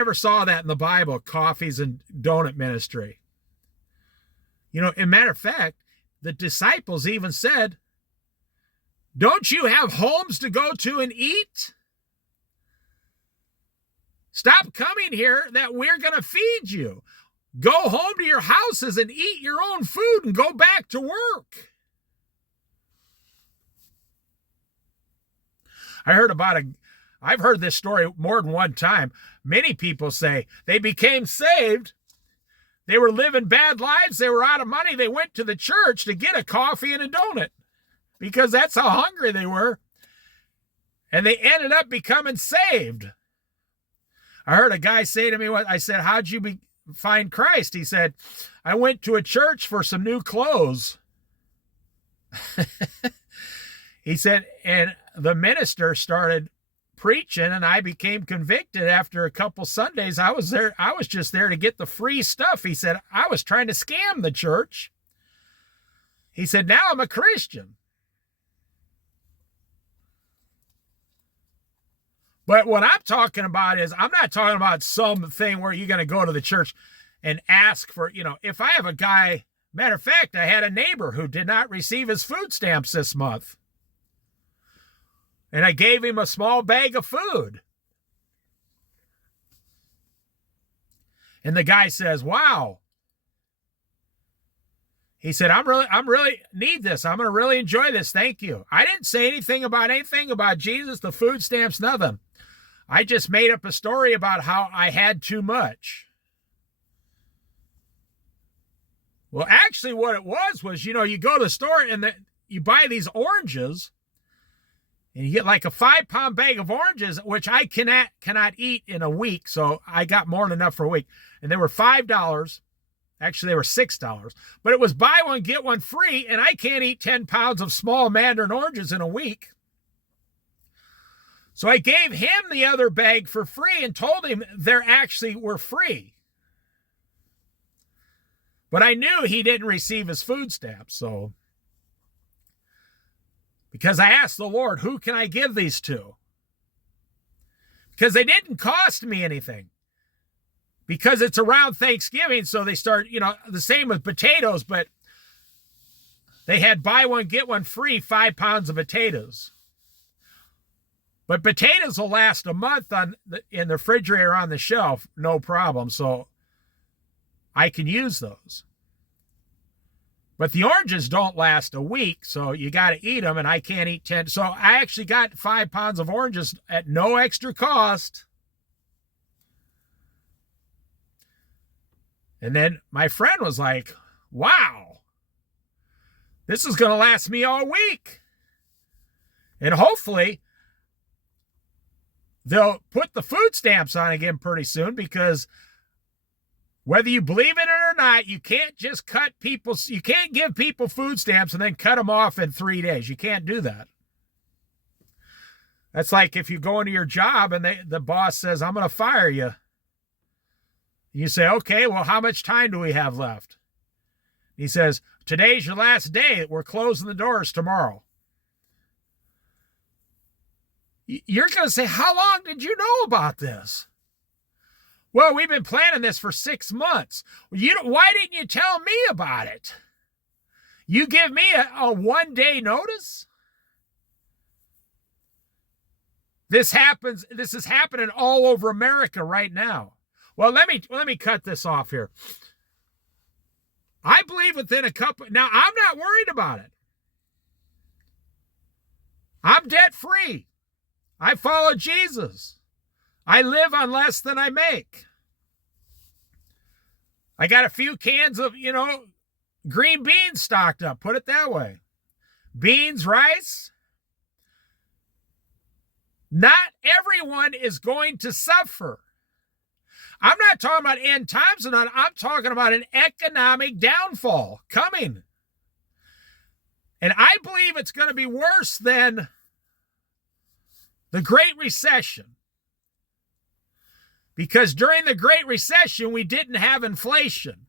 never saw that in the Bible, coffees and donut ministry. You know, as a matter of fact, the disciples even said, don't you have homes to go to and eat? Stop coming here that we're going to feed you. Go home to your houses and eat your own food and go back to work. I've heard this story more than one time. Many people say they became saved. They were living bad lives. They were out of money. They went to the church to get a coffee and a donut because that's how hungry they were. And they ended up becoming saved. I heard a guy say to me, I said, how'd you find Christ? He said, I went to a church for some new clothes. He said, and the minister started preaching and I became convicted after a couple Sundays. I was just there to get the free stuff. He said, I was trying to scam the church. He said, now I'm a Christian. But what I'm talking about is, I'm not talking about something where you're going to go to the church and ask for, if I have a guy, matter of fact, I had a neighbor who did not receive his food stamps this month. And I gave him a small bag of food. And the guy says, wow. He said, I'm really need this. I'm going to really enjoy this. Thank you. I didn't say anything about Jesus, the food stamps, nothing. I just made up a story about how I had too much. Well, actually what it was, you go to the store and you buy these oranges and you get like a 5-pound bag of oranges, which I cannot eat in a week. So I got more than enough for a week. And they were $5. Actually, they were $6, but it was buy one, get one free. And I can't eat 10 pounds of small mandarin oranges in a week. So I gave him the other bag for free and told him they actually were free. But I knew he didn't receive his food stamps. So, because I asked the Lord, who can I give these to? Because they didn't cost me anything. Because it's around Thanksgiving, so they start, the same with potatoes, but they had buy one, get one free, 5 pounds of potatoes. But potatoes will last a month in the refrigerator on the shelf, no problem. So I can use those. But the oranges don't last a week, so you got to eat them, and I can't eat 10. So I actually got 5 pounds of oranges at no extra cost. And then my friend was like, wow, this is going to last me all week. And hopefully they'll put the food stamps on again pretty soon, because whether you believe in it or not, you can't just you can't give people food stamps and then cut them off in 3 days. You can't do that. That's like if you go into your job and the boss says, I'm going to fire you. You say, okay, well, how much time do we have left? He says, today's your last day. We're closing the doors tomorrow. You're going to say, how long did you know about this? Well, we've been planning this for 6 months. Why didn't you tell me about it? You give me a 1-day notice? This is happening all over America right now. Well, let me cut this off here. I believe within a couple, now I'm not worried about it. I'm debt free. I follow Jesus. I live on less than I make. I got a few cans of, green beans stocked up, put it that way. Beans, rice. Not everyone is going to suffer. I'm not talking about end times, and I'm talking about an economic downfall coming. And I believe it's going to be worse than the Great Recession. Because during the Great Recession, we didn't have inflation.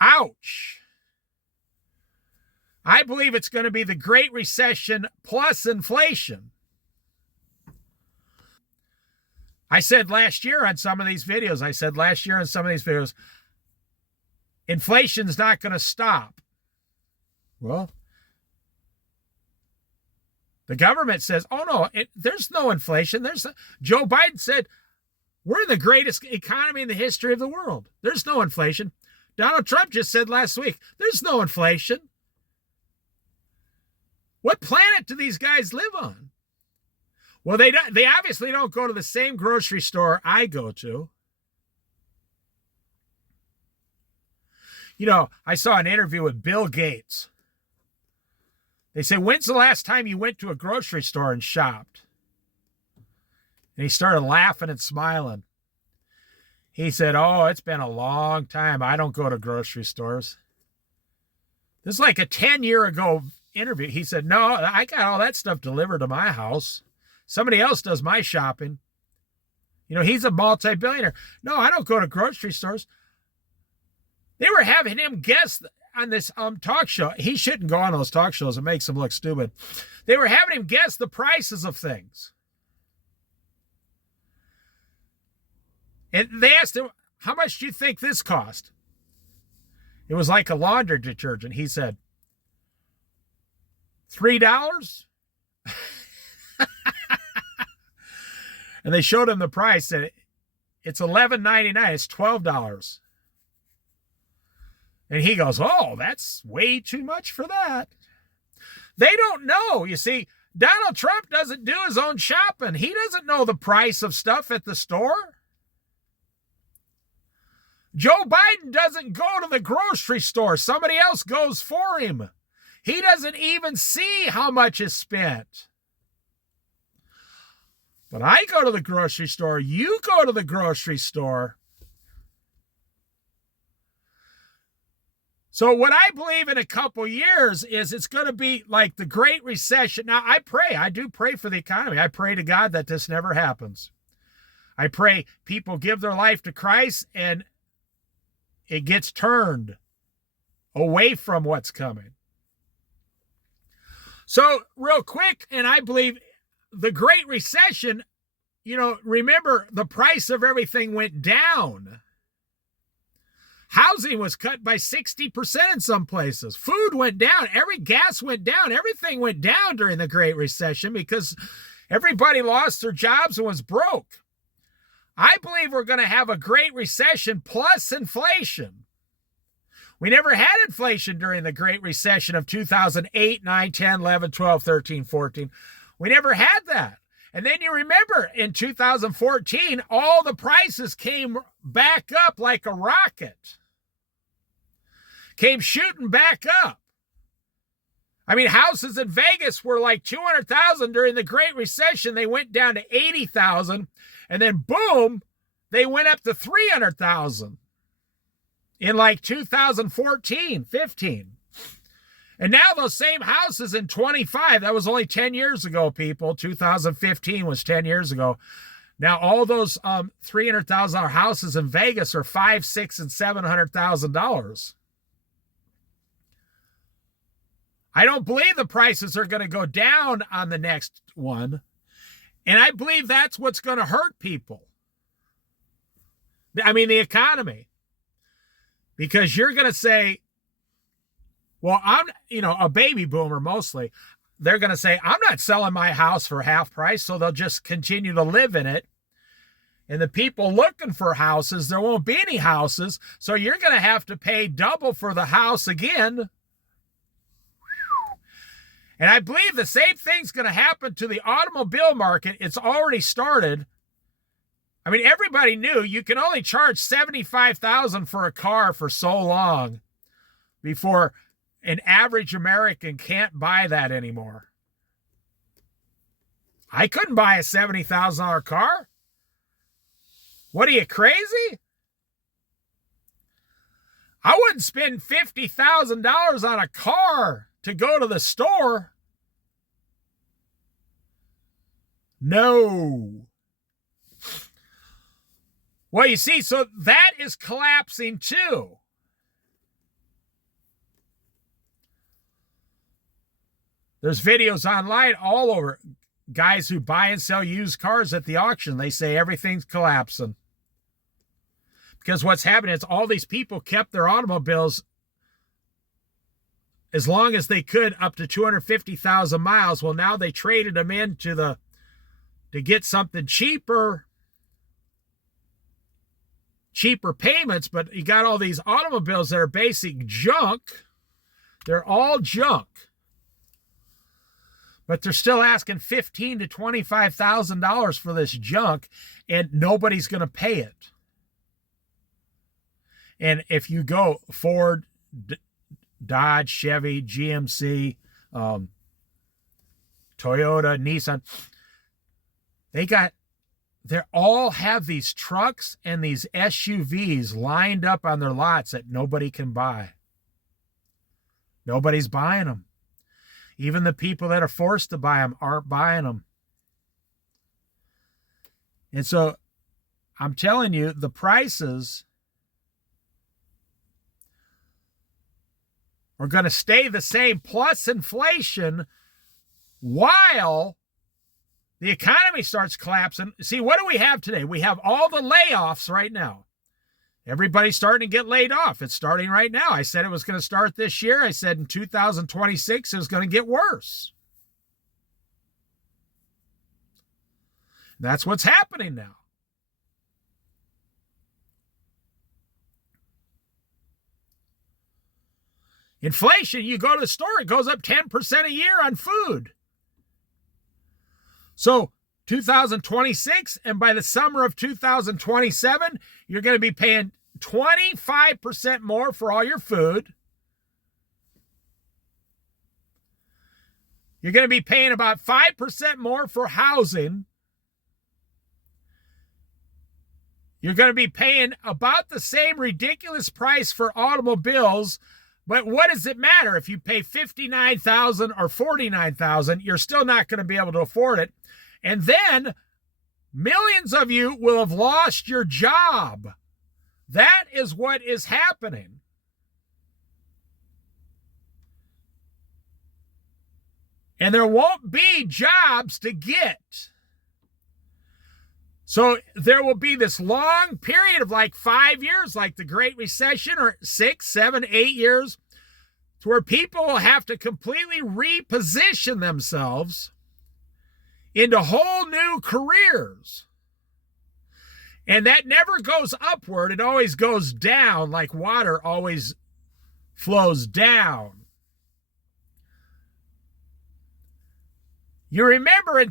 Ouch. I believe it's going to be the Great Recession plus inflation. I said last year on some of these videos, inflation's not going to stop. Well, the government says, oh, no, there's no inflation. Joe Biden said, we're the greatest economy in the history of the world. There's no inflation. Donald Trump just said last week, there's no inflation. What planet do these guys live on? Well, they obviously don't go to the same grocery store I go to. You know, I saw an interview with Bill Gates. They said, when's the last time you went to a grocery store and shopped? And he started laughing and smiling. He said, oh, it's been a long time. I don't go to grocery stores. This is like a 10-year ago interview. He said, no, I got all that stuff delivered to my house. Somebody else does my shopping. You know, he's a multi-billionaire. No, I don't go to grocery stores. They were having him guess on this talk show. He shouldn't go on those talk shows. It makes him look stupid. They were having him guess the prices of things. And they asked him, how much do you think this cost? It was like a laundry detergent. He said, $3? And they showed him the price. And it's $11.99. It's $12. And he goes, oh, that's way too much for that. They don't know. You see, Donald Trump doesn't do his own shopping. He doesn't know the price of stuff at the store. Joe Biden doesn't go to the grocery store. Somebody else goes for him. He doesn't even see how much is spent. But I go to the grocery store. You go to the grocery store. So what I believe in a couple years is it's going to be like the Great Recession. Now, I do pray for the economy. I pray to God that this never happens. I pray people give their life to Christ and it gets turned away from what's coming. So real quick, and I believe the Great Recession, you know, remember the price of everything went down. Housing was cut by 60% in some places. Food went down. Gas went down. Everything went down during the Great Recession because everybody lost their jobs and was broke. I believe we're going to have a Great Recession plus inflation. We never had inflation during the Great Recession of 2008, 9, 10, 11, 12, 13, 14. We never had that. And then you remember in 2014, all the prices came back up like a rocket. Came shooting back up. I mean, houses in Vegas were like 200,000 during the Great Recession. They went down to 80,000. And then boom, they went up to 300,000 in like 2014, 15. And now those same houses in 25, that was only 10 years ago, people. 2015 was 10 years ago. Now all those $300,000 houses in Vegas are $500,000, $600,000, and $700,000. I don't believe the prices are going to go down on the next one. And I believe that's what's going to hurt people. I mean, the economy. Because you're going to say, well, I'm, a baby boomer mostly. They're going to say, I'm not selling my house for half price, so they'll just continue to live in it. And the people looking for houses, there won't be any houses, so you're going to have to pay double for the house again. And I believe the same thing's going to happen to the automobile market. It's already started. I mean, everybody knew you can only charge $75,000 for a car for so long before an average American can't buy that anymore. I couldn't buy a $70,000 car. What are you, crazy? I wouldn't spend $50,000 on a car to go to the store. No. Well, you see, so that is collapsing too. There's videos online all over. guys who buy and sell used cars at the auction, they say everything's collapsing. Because what's happening is all these people kept their automobiles as long as they could, up to 250,000 miles. Well, now they traded them in to get something cheaper payments, but you got all these automobiles that are basic junk. They're all junk. But they're still asking $15,000 to $25,000 for this junk, and nobody's going to pay it. And if you go Ford, Dodge, Chevy, GMC, Toyota, Nissan, they all have these trucks and these SUVs lined up on their lots that nobody can buy. Nobody's buying them. Even the people that are forced to buy them aren't buying them. And so I'm telling you, the prices are going to stay the same plus inflation while the economy starts collapsing. See, what do we have today? We have all the layoffs right now. Everybody's starting to get laid off. It's starting right now. I said it was going to start this year. I said in 2026 it was going to get worse. That's what's happening now. Inflation, you go to the store, it goes up 10% a year on food. So 2026, and by the summer of 2027, you're going to be paying 25% more for all your food. You're going to be paying about 5% more for housing. You're going to be paying about the same ridiculous price for automobiles. But what does it matter if you pay $59,000 or $49,000? You're still not going to be able to afford it. And then millions of you will have lost your job. That is what is happening. And there won't be jobs to get. So there will be this long period of like 5 years, like the Great Recession, or 6, 7, 8 years, to where people will have to completely reposition themselves into whole new careers. And that never goes upward. It always goes down, like water always flows down. You remember in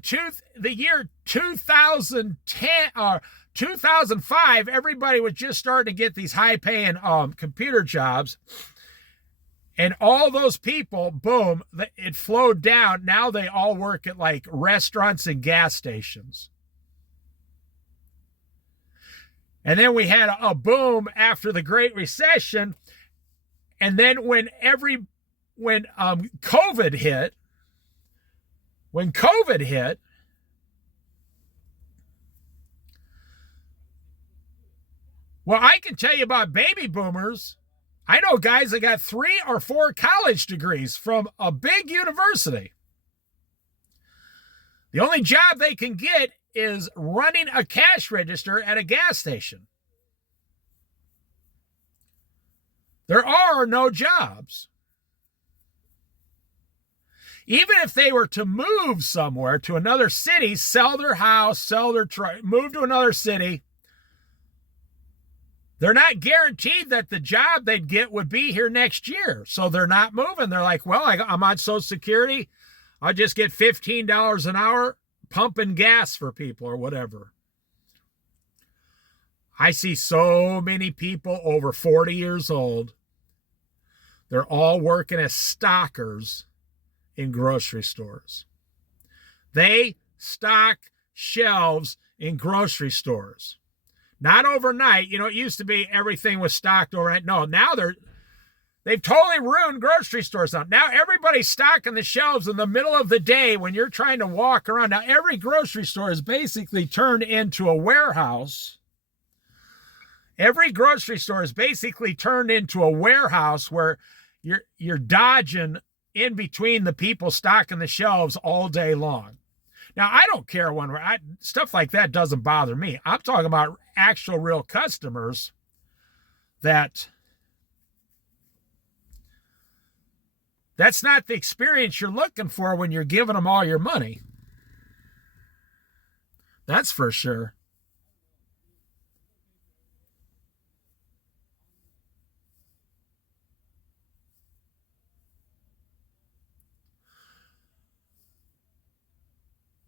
the year 2010 or 2005, everybody was just starting to get these high-paying computer jobs. And all those people, boom, it flowed down. Now they all work at like restaurants and gas stations. And then we had a boom after the Great Recession. And then when COVID hit, well, I can tell you about baby boomers. I know guys that got 3 or 4 college degrees from a big university. The only job they can get is running a cash register at a gas station. There are no jobs. Even if they were to move somewhere to another city, sell their house, sell their truck, move to another city, they're not guaranteed that the job they'd get would be here next year. So they're not moving. They're like, well, I'm on Social Security. I'll just get $15 an hour pumping gas for people or whatever. I see so many people over 40 years old. They're all working as stockers in grocery stores. They stock shelves in grocery stores. Not overnight. You know, it used to be everything was stocked overnight. No, now they've totally ruined grocery stores now. Now everybody's stocking the shelves in the middle of the day when you're trying to walk around. Now every grocery store is basically turned into a warehouse. Every grocery store is basically turned into a warehouse where you're dodging in between the people stocking the shelves all day long. Now, I don't care stuff like that doesn't bother me. I'm talking about actual real customers that's not the experience you're looking for when you're giving them all your money. That's for sure.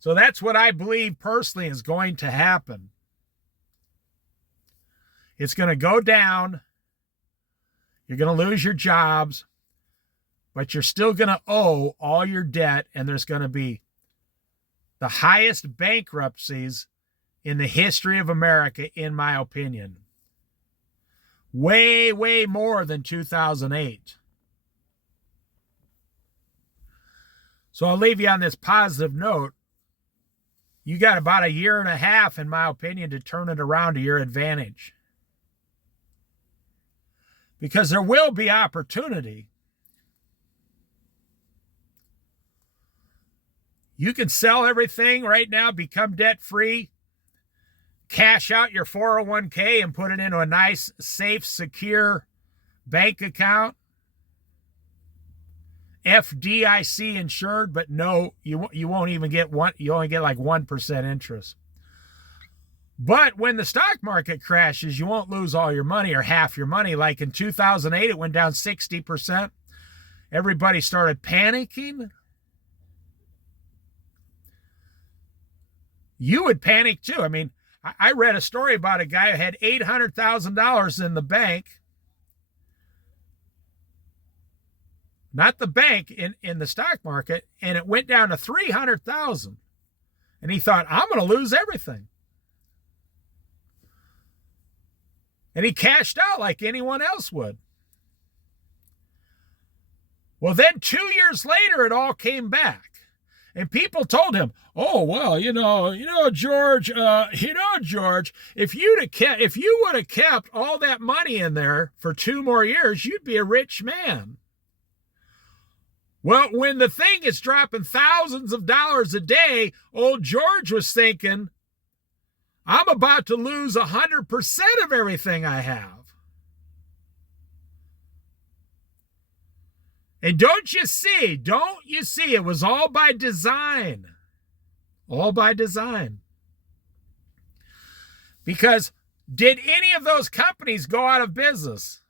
So that's what I believe personally is going to happen. It's going to go down. You're going to lose your jobs, but you're still going to owe all your debt, and there's going to be the highest bankruptcies in the history of America, in my opinion. Way, way more than 2008. So I'll leave you on this positive note. You got about 1.5 years, in my opinion, to turn it around to your advantage. Because there will be opportunity. You can sell everything right now, become debt-free, cash out your 401k and put it into a nice, safe, secure bank account. FDIC insured, but no, you won't even get one. You only get like 1% interest. But when the stock market crashes, you won't lose all your money or half your money. Like in 2008, it went down 60%. Everybody started panicking. You would panic too. I mean, I read a story about a guy who had $800,000 in the bank. Not the bank, in the stock market, and it went down to 300,000. And he thought, I'm going to lose everything. And he cashed out like anyone else would. Well, then 2 years later, it all came back. And people told him, oh, well, George, if you would have kept all that money in there for 2 more years, you'd be a rich man. Well, when the thing is dropping thousands of dollars a day, old George was thinking, I'm about to lose 100% of everything I have. And don't you see, it was all by design. All by design. Because did any of those companies go out of business?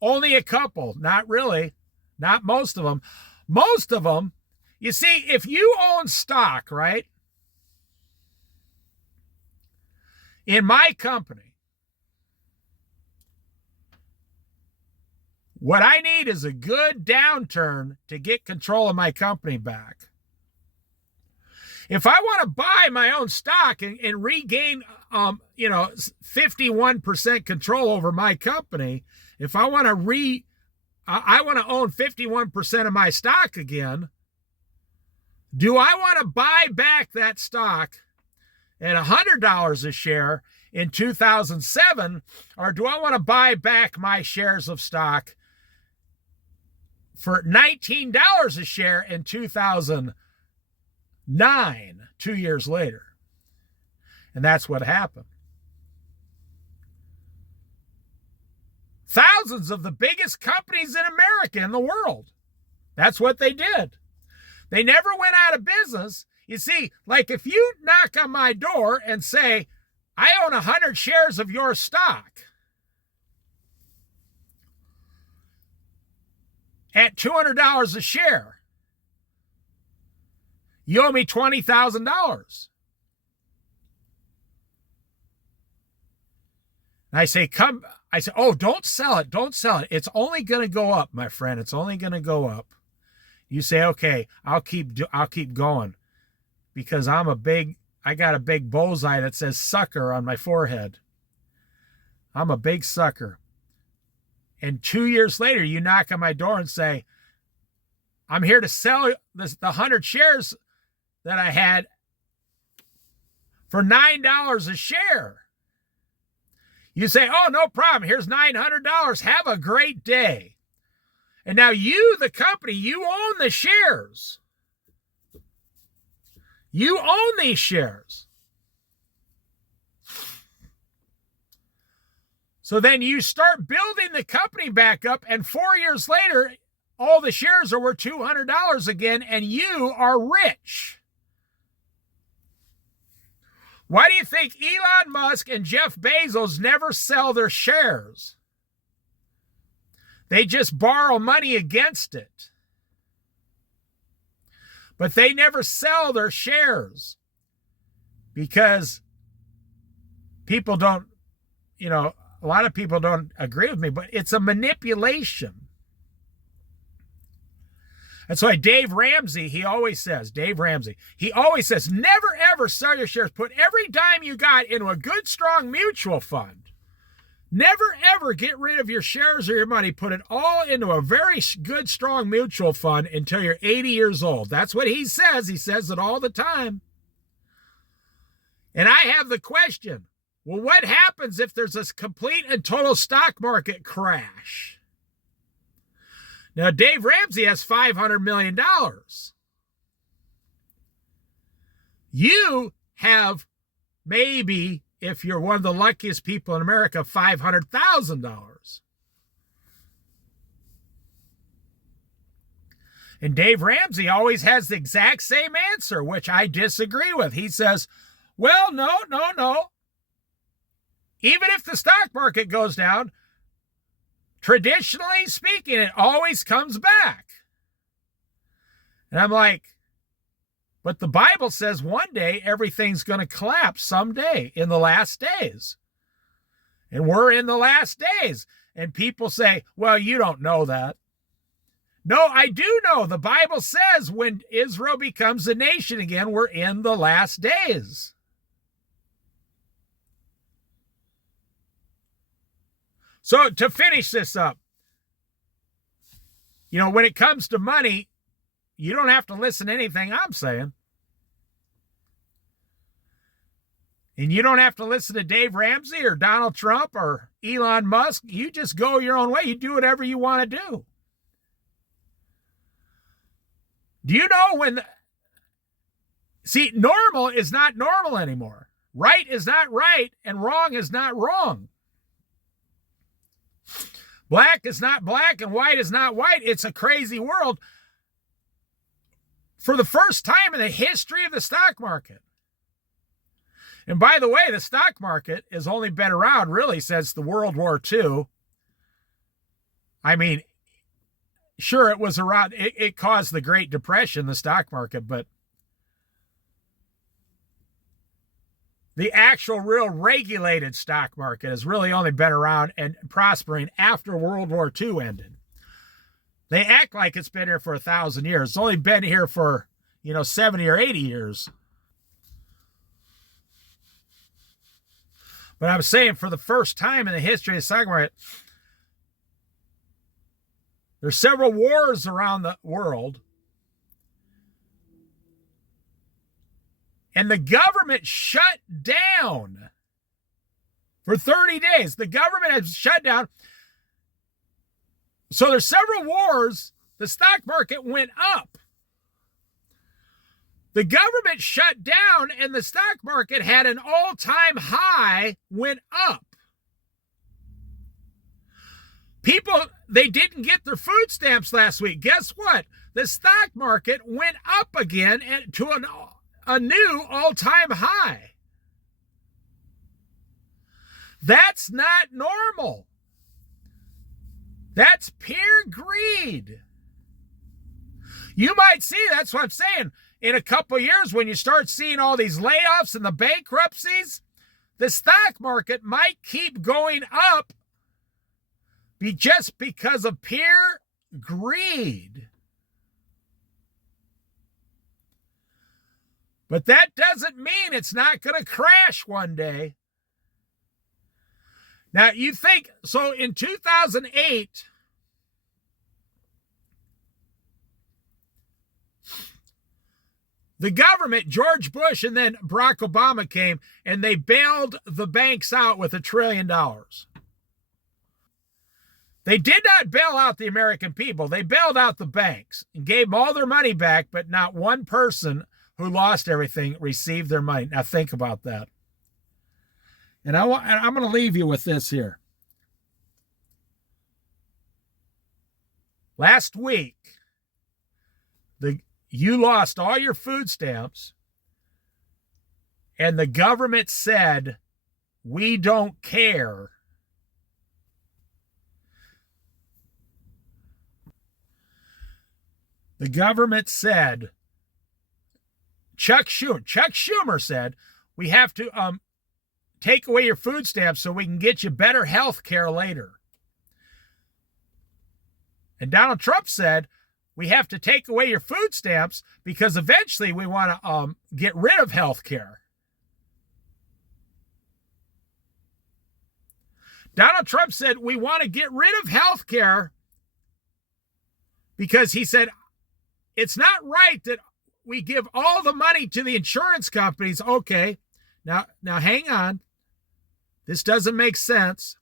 Only a couple. Not really. Not most of them. Most of them, you see, if you own stock, right, in my company, what I need is a good downturn to get control of my company back. If I want to buy my own stock and regain, 51% control over my company, if I want to own 51% of my stock again. Do I want to buy back that stock at $100 a share in 2007, or do I want to buy back my shares of stock for $19 a share in 2009, 2 years later? And that's what happened. Thousands of the biggest companies in America, in the world. That's what they did. They never went out of business. You see, like if you knock on my door and say, I own 100 shares of your stock at $200 a share, you owe me $20,000. And I say, oh, don't sell it. Don't sell it. It's only going to go up, my friend. It's only going to go up. You say, okay, I'll keep going because I got a big bullseye that says sucker on my forehead. I'm a big sucker. And 2 years later, you knock on my door and say, I'm here to sell the 100 shares that I had for $9 a share. You say, oh, no problem. Here's $900. Have a great day. And now you, the company, you own the shares. You own these shares. So then you start building the company back up, and 4 years later, all the shares are worth $200 again, and you are rich. Why do you think Elon Musk and Jeff Bezos never sell their shares? They just borrow money against it. But they never sell their shares because people don't, a lot of people don't agree with me, but it's a manipulation. That's why Dave Ramsey, he always says, never ever sell your shares. Put every dime you got into a good, strong mutual fund. Never ever get rid of your shares or your money. Put it all into a very good, strong mutual fund until you're 80 years old. That's what he says. He says it all the time. And I have the question, well, what happens if there's a complete and total stock market crash? Now, Dave Ramsey has $500 million. You have maybe, if you're one of the luckiest people in America, $500,000. And Dave Ramsey always has the exact same answer, which I disagree with. He says, well, no. Even if the stock market goes down, traditionally speaking, it always comes back. And I'm like, but the Bible says one day everything's going to collapse someday in the last days. And we're in the last days. And people say, well, you don't know that. No, I do know. The Bible says when Israel becomes a nation again, we're in the last days. So to finish this up, when it comes to money, you don't have to listen to anything I'm saying. And you don't have to listen to Dave Ramsey or Donald Trump or Elon Musk. You just go your own way. You do whatever you want to do. Do you know normal is not normal anymore. Right is not right, and wrong is not wrong. Black is not black and white is not white. It's a crazy world. For the first time in the history of the stock market. And by the way, the stock market has only been around really since the World War II. I mean, sure, it was around, it caused the Great Depression, the stock market, but the actual real regulated stock market has really only been around and prospering after World War II ended. They act like it's been here for 1,000 years. It's only been here for, 70 or 80 years. But I'm saying for the first time in the history of the stock market, there's several wars around the world. And the government shut down for 30 days. The government has shut down. So there's several wars. The stock market went up. The government shut down and the stock market had an all-time high, went up. People, they didn't get their food stamps last week. Guess what? The stock market went up again to a new all-time high. That's not normal. That's pure greed. You might see, that's what I'm saying, in a couple of years when you start seeing all these layoffs and the bankruptcies, the stock market might keep going up just because of pure greed. But that doesn't mean it's not going to crash one day. Now, you think, so in 2008, the government, George Bush and then Barack Obama came, and they bailed the banks out with $1 trillion. They did not bail out the American people. They bailed out the banks and gave them all their money back, but not one person who lost everything received their money. Now think about that. And I'm going to leave you with this here. Last week, you lost all your food stamps, and the government said, we don't care. The government said, Chuck Schumer said, we have to take away your food stamps so we can get you better health care later. And Donald Trump said, we have to take away your food stamps because eventually we want to get rid of health care. Donald Trump said, we want to get rid of health care because he said, it's not right that we give all the money to the insurance companies. Okay, now hang on. This doesn't make sense.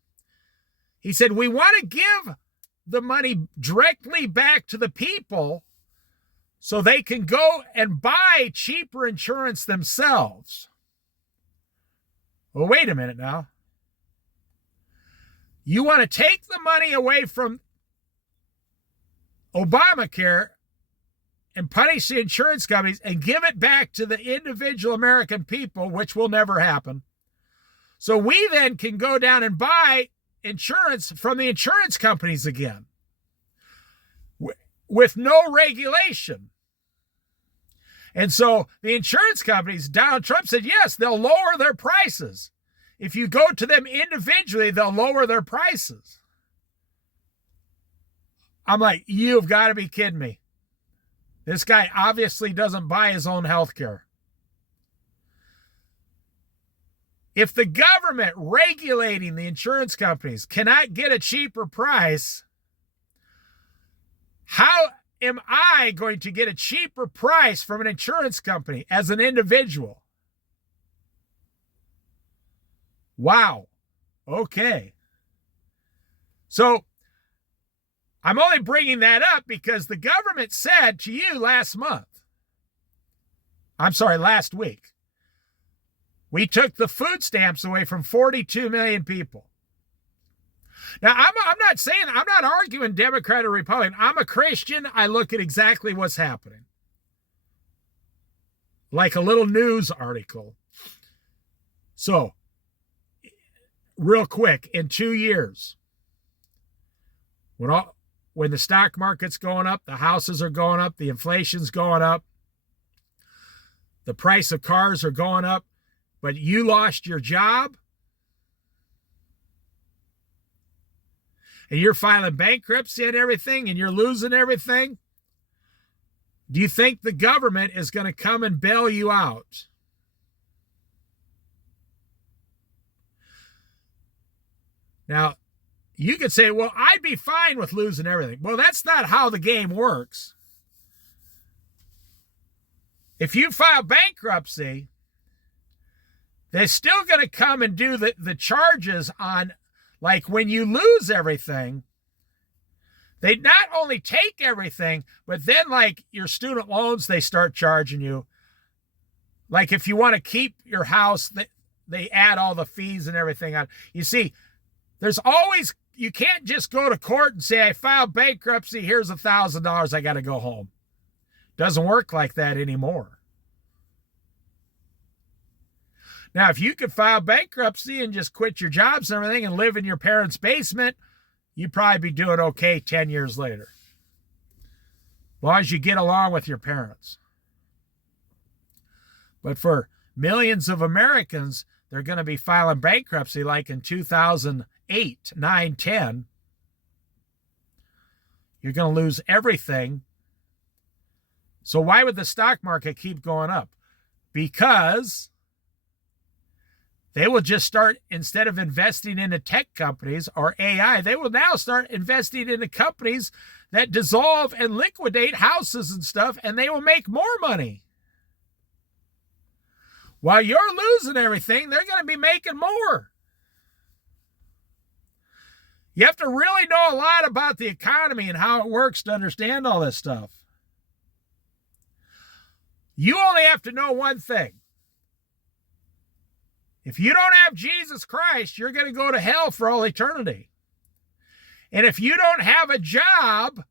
He said, we want to give the money directly back to the people so they can go and buy cheaper insurance themselves. Well, wait a minute now. You want to take the money away from Obamacare and punish the insurance companies and give it back to the individual American people, which will never happen. So we then can go down and buy insurance from the insurance companies again with no regulation. And so the insurance companies, Donald Trump said, yes, they'll lower their prices. If you go to them individually, they'll lower their prices. I'm like, you've got to be kidding me. This guy obviously doesn't buy his own health care. If the government regulating the insurance companies cannot get a cheaper price, how am I going to get a cheaper price from an insurance company as an individual? Wow. Okay. So I'm only bringing that up because the government said to you last week, we took the food stamps away from 42 million people. Now, I'm not arguing Democrat or Republican. I'm a Christian. I look at exactly what's happening. Like a little news article. So, real quick, in 2 years, when the stock market's going up, the houses are going up, the inflation's going up, the price of cars are going up, but you lost your job and you're filing bankruptcy and everything and you're losing everything, do you think the government is going to come and bail you out? Now, you could say, well, I'd be fine with losing everything. Well, that's not how the game works. If you file bankruptcy, they're still going to come and do the charges on, like when you lose everything, they not only take everything, but then like your student loans, they start charging you. Like if you want to keep your house, they add all the fees and everything on. You see, you can't just go to court and say, I filed bankruptcy, here's $1,000, I got to go home. Doesn't work like that anymore. Now, if you could file bankruptcy and just quit your jobs and everything and live in your parents' basement, you'd probably be doing okay 10 years later. As long as you get along with your parents. But for millions of Americans, they're going to be filing bankruptcy like in 2008, 9, 10. You're going to lose everything. So why would the stock market keep going up? Because they will just start, instead of investing into tech companies or AI, they will now start investing into companies that dissolve and liquidate houses and stuff, and they will make more money. While you're losing everything, they're going to be making more. You have to really know a lot about the economy and how it works to understand all this stuff. You only have to know one thing. If you don't have Jesus Christ, you're going to go to hell for all eternity. And if you don't have a job,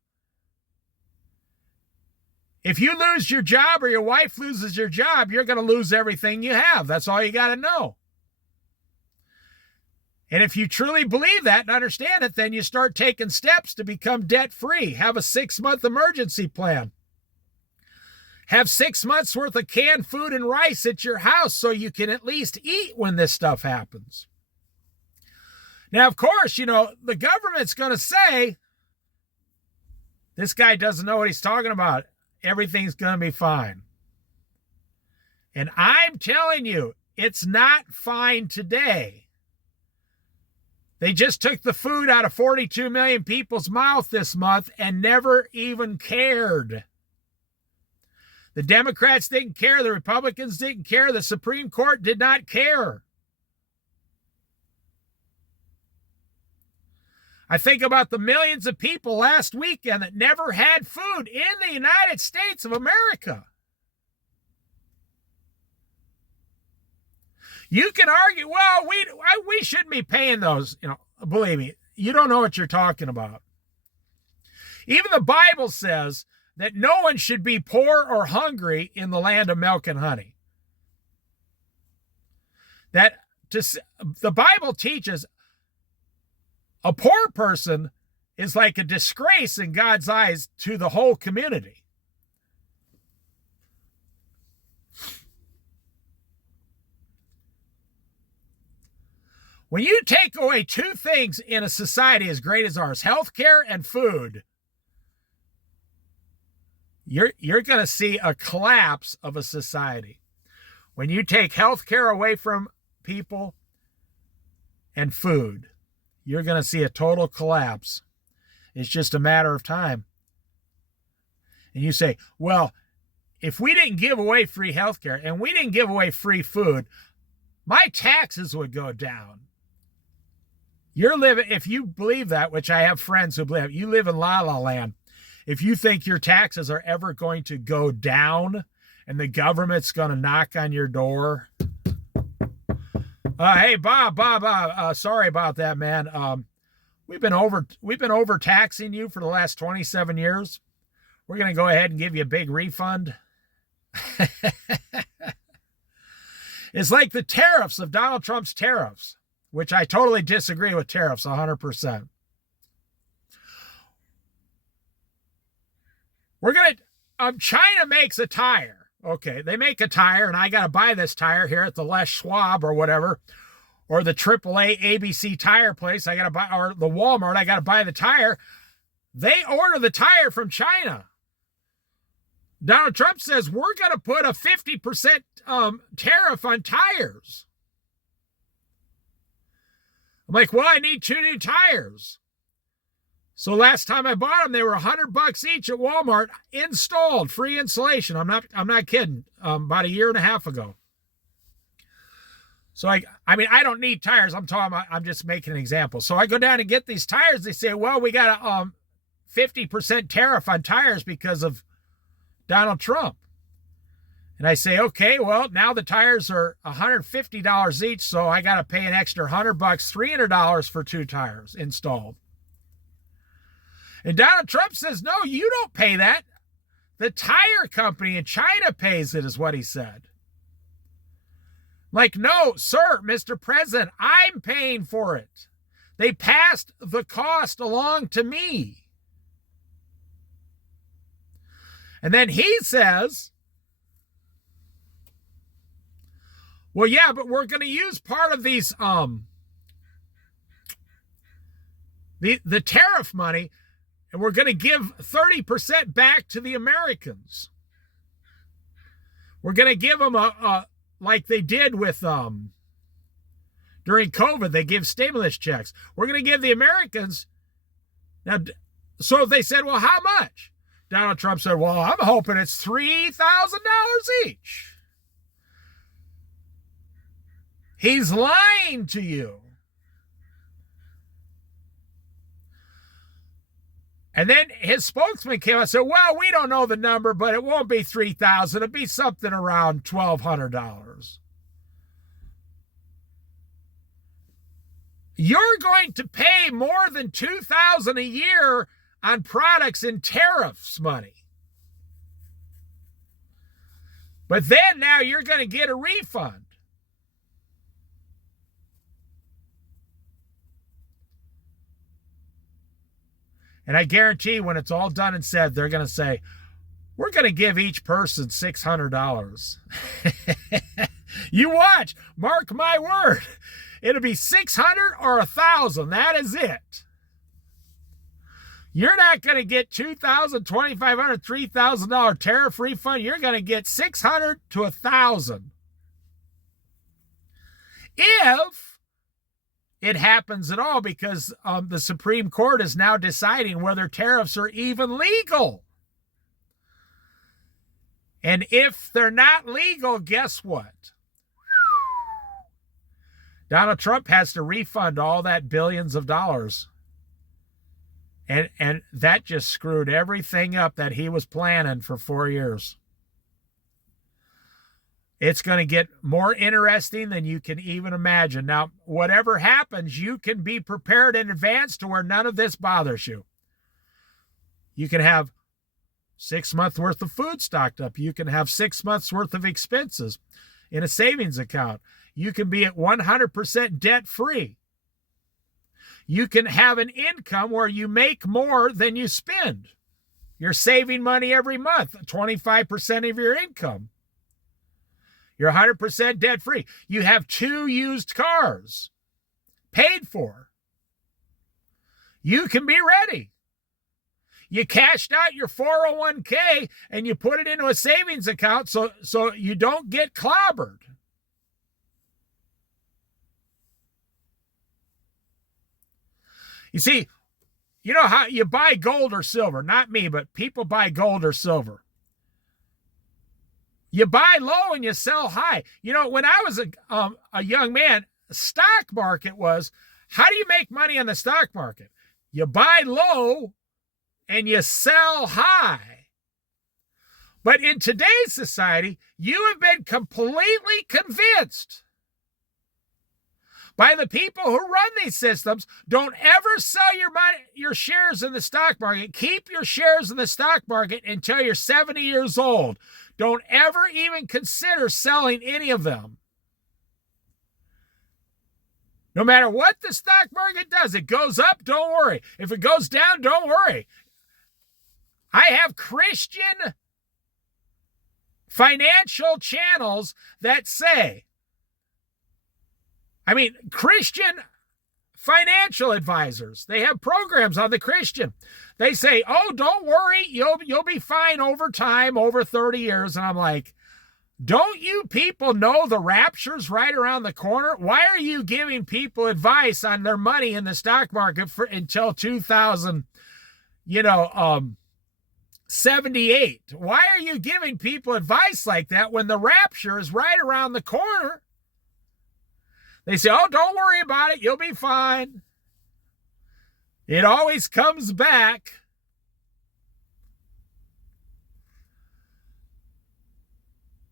if you lose your job or your wife loses your job, you're going to lose everything you have. That's all you got to know. And if you truly believe that and understand it, then you start taking steps to become debt-free. Have a 6-month emergency plan. Have 6 months worth of canned food and rice at your house so you can at least eat when this stuff happens. Now, of course, the government's going to say, this guy doesn't know what he's talking about. Everything's going to be fine. And I'm telling you, it's not fine today. They just took the food out of 42 million people's mouth this month and never even cared. The Democrats didn't care. The Republicans didn't care. The Supreme Court did not care. I think about the millions of people last weekend that never had food in the United States of America. You can argue, well, we shouldn't be paying those. Believe me, you don't know what you're talking about. Even the Bible says that no one should be poor or hungry in the land of milk and honey. The Bible teaches a poor person is like a disgrace in God's eyes to the whole community. When you take away two things in a society as great as ours, healthcare and food, you're going to see a collapse of a society. When you take healthcare away from people and food, you're going to see a total collapse. It's just a matter of time. And you say, well, if we didn't give away free healthcare and we didn't give away free food, my taxes would go down. You're living, if you believe that, which I have friends who believe, you live in La La Land. If you think your taxes are ever going to go down and the government's going to knock on your door. Hey, Bob, sorry about that, man. We've been overtaxing you for the last 27 years. We're going to go ahead and give you a big refund. It's like the tariffs of Donald Trump's tariffs, which I totally disagree with tariffs 100%. China makes a tire. Okay, they make a tire, and I got to buy this tire here at the Les Schwab or whatever, or the AAA ABC tire place. I got to buy, or the Walmart. I got to buy the tire. They order the tire from China. Donald Trump says we're going to put a 50% tariff on tires. I'm like, well, I need 2 new tires. So last time I bought them, they were $100 each at Walmart, installed, free installation. I'm not kidding. About a year and a half ago. So I don't need tires. I'm just making an example. So I go down and get these tires. They say, well, we got a 50% tariff on tires because of Donald Trump. And I say, okay, well, now the tires are $150 each, so I got to pay an extra $100, $300 for 2 tires installed. And Donald Trump says, no, you don't pay that. The tire company in China pays it, is what he said. Like, no, sir, Mr. President, I'm paying for it. They passed the cost along to me. And then he says, well, yeah, but we're going to use part of these, the tariff money, and we're going to give 30% back to the Americans. We're going to give them like they did with, during COVID, they give stimulus checks. We're going to give the Americans. Now, so they said, well, how much? Donald Trump said, well, I'm hoping it's $3,000 each. He's lying to you. And then his spokesman came out and said, well, we don't know the number, but it won't be $3,000. It'll be something around $1,200. You're going to pay more than $2,000 a year on products in tariffs money. But then now you're going to get a refund. And I guarantee when it's all done and said, they're going to say, we're going to give each person $600. You watch, mark my word. It'll be $600 or $1,000. That is it. You're not going to get $2,000, $2,500, $3,000 tariff refund. You're going to get $600 to $1,000. If it happens at all, because the Supreme Court is now deciding whether tariffs are even legal. And if they're not legal, guess what? Donald Trump has to refund all that billions of dollars. And that just screwed everything up that he was planning for 4 years. It's going to get more interesting than you can even imagine. Now, whatever happens, you can be prepared in advance to where none of this bothers you. You can have 6 months worth of food stocked up. You can have 6 months worth of expenses in a savings account. You can be at 100% debt free. You can have an income where you make more than you spend. You're saving money every month, 25% of your income. You're 100% debt free. You have 2 used cars paid for. You can be ready. You cashed out your 401k and you put it into a savings account so you don't get clobbered. You see, you know how you buy gold or silver? Not me, but people buy gold or silver. You buy low and you sell high. You know, when I was a young man, stock market was, how do you make money on the stock market? You buy low and you sell high. But in today's society, you have been completely convinced by the people who run these systems, don't ever sell your shares in the stock market. Keep your shares in the stock market until you're 70 years old. Don't ever even consider selling any of them. No matter what the stock market does, it goes up, don't worry. If it goes down, don't worry. I have Christian financial channels that say, Christian financial advisors. They have programs on the Christian. They say, oh, don't worry, you'll be fine over time, over 30 years. And I'm like, don't you people know the rapture's right around the corner? Why are you giving people advice on their money in the stock market until 2078? Why are you giving people advice like that when the rapture is right around the corner? They say, oh, don't worry about it. You'll be fine. It always comes back.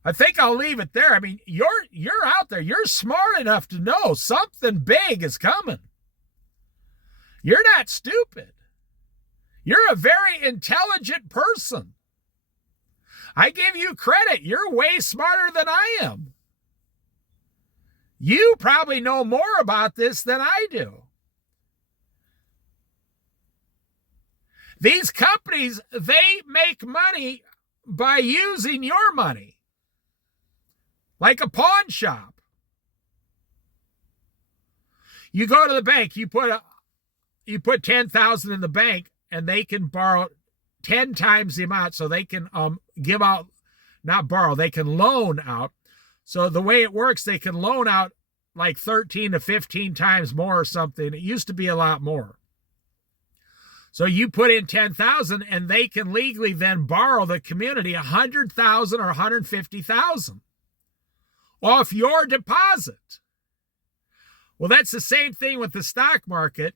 I think I'll leave it there. You're out there. You're smart enough to know something big is coming. You're not stupid. You're a very intelligent person. I give you credit. You're way smarter than I am. You probably know more about this than I do. These companies, they make money by using your money. Like a pawn shop. You go to the bank, you put $10,000 in the bank, and they can borrow 10 times the amount, so they can give out, not borrow, they can loan out. So the way it works, they can loan out like 13 to 15 times more or something. It used to be a lot more. So you put in 10,000 and they can legally then borrow the community 100,000 or 150,000 off your deposit. Well, that's the same thing with the stock market.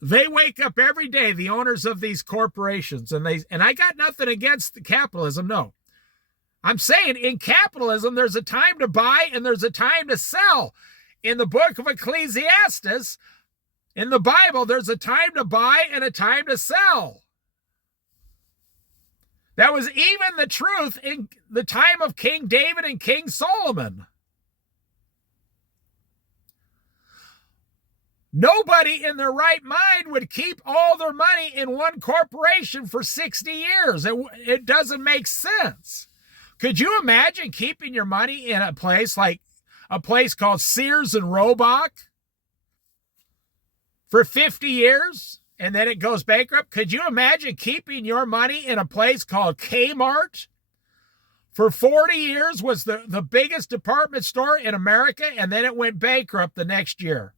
They wake up every day, the owners of these corporations, and I got nothing against capitalism, no. I'm saying in capitalism, there's a time to buy and there's a time to sell. In the book of Ecclesiastes, in the Bible, there's a time to buy and a time to sell. That was even the truth in the time of King David and King Solomon. Nobody in their right mind would keep all their money in one corporation for 60 years. It doesn't make sense. Could you imagine keeping your money in a place like a place called Sears and Roebuck for 50 years and then it goes bankrupt? Could you imagine keeping your money in a place called Kmart for 40 years, was the biggest department store in America, and then it went bankrupt the next year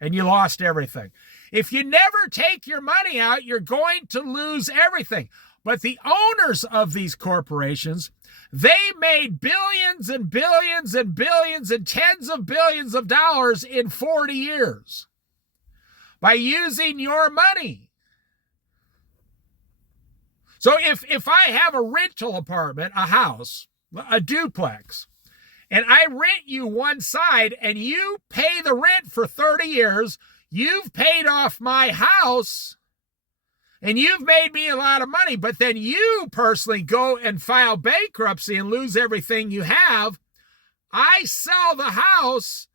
and you lost everything? If you never take your money out, you're going to lose everything. But the owners of these corporations, they made billions and billions and billions and tens of billions of dollars in 40 years by using your money. So if I have a rental apartment, a house, a duplex, and I rent you one side and you pay the rent for 30 years, you've paid off my house, and you've made me a lot of money, but then you personally go and file bankruptcy and lose everything you have. I sell the house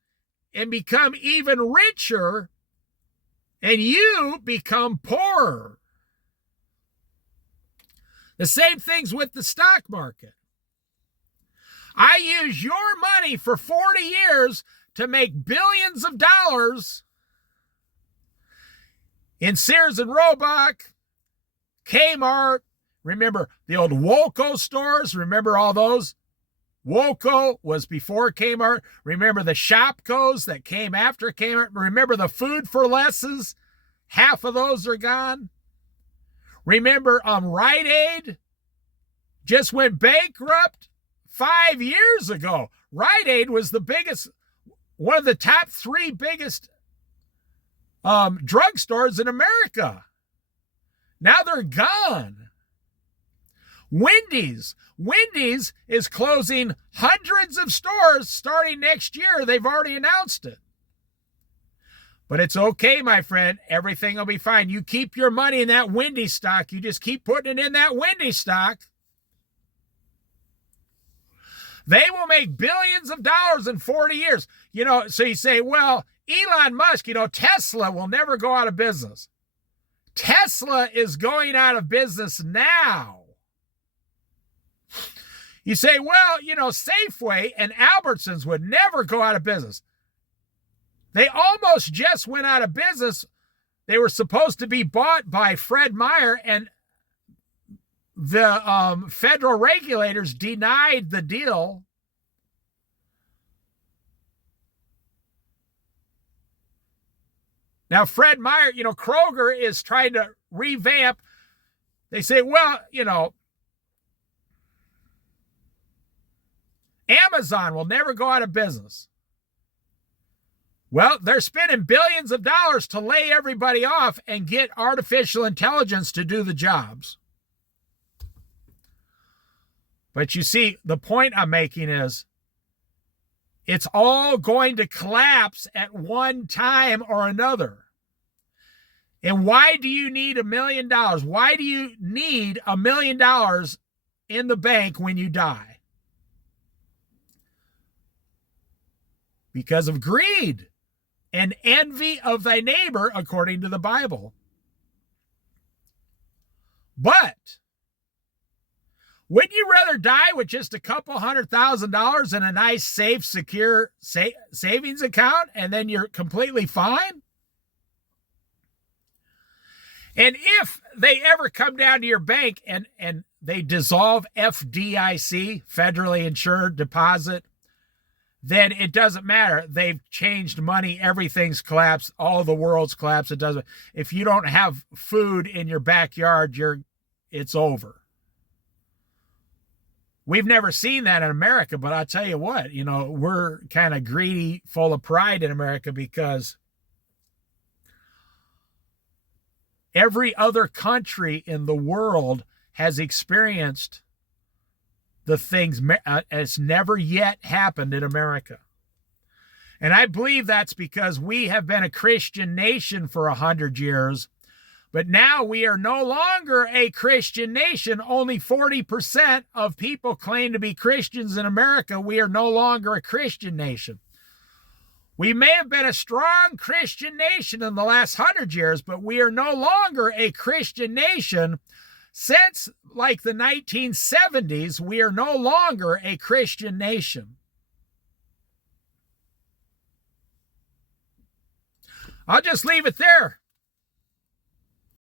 and become even richer, and you become poorer. The same thing's with the stock market. I use your money for 40 years to make billions of dollars in Sears and Roebuck, Kmart. Remember the old Woolco stores? Remember all those? Woolco was before Kmart. Remember the Shopkos that came after Kmart? Remember the Food for Lesses? Half of those are gone. Remember Rite Aid just went bankrupt 5 years ago. Rite Aid was the biggest, one of the top 3 biggest drugstores in America. Now they're gone. Wendy's is closing hundreds of stores starting next year. They've already announced it. But it's okay, my friend. Everything will be fine. You keep your money in that Wendy's stock. You just keep putting it in that Wendy's stock. They will make billions of dollars in 40 years. So you say, well, Elon Musk, Tesla will never go out of business. Tesla is going out of business now. You say, well, Safeway and Albertsons would never go out of business. They almost just went out of business. They were supposed to be bought by Fred Meyer, and the federal regulators denied the deal. Now, Fred Meyer, Kroger is trying to revamp. They say, well, Amazon will never go out of business. Well, they're spending billions of dollars to lay everybody off and get artificial intelligence to do the jobs. But you see, the point I'm making is it's all going to collapse at one time or another. And why do you need $1 million? Why do you need $1 million in the bank when you die? Because of greed and envy of thy neighbor, according to the Bible. But wouldn't you rather die with just a couple $100,000 in a nice, safe, secure savings account, and then you're completely fine? And if they ever come down to your bank and they dissolve FDIC, federally insured deposit, then it doesn't matter. They've changed money. Everything's collapsed. All the world's collapsed. It doesn't. If you don't have food in your backyard, it's over. We've never seen that in America, but I'll tell you what, we're kind of greedy, full of pride in America, because Every other country in the world has experienced the things as never yet happened in America. And I believe that's because we have been a Christian nation for 100 years, but now we are no longer a Christian nation. Only 40% of people claim to be Christians in America. We are no longer a Christian nation. We may have been a strong Christian nation in the last 100 years, but we are no longer a Christian nation. Since like the 1970s, we are no longer a Christian nation. I'll just leave it there.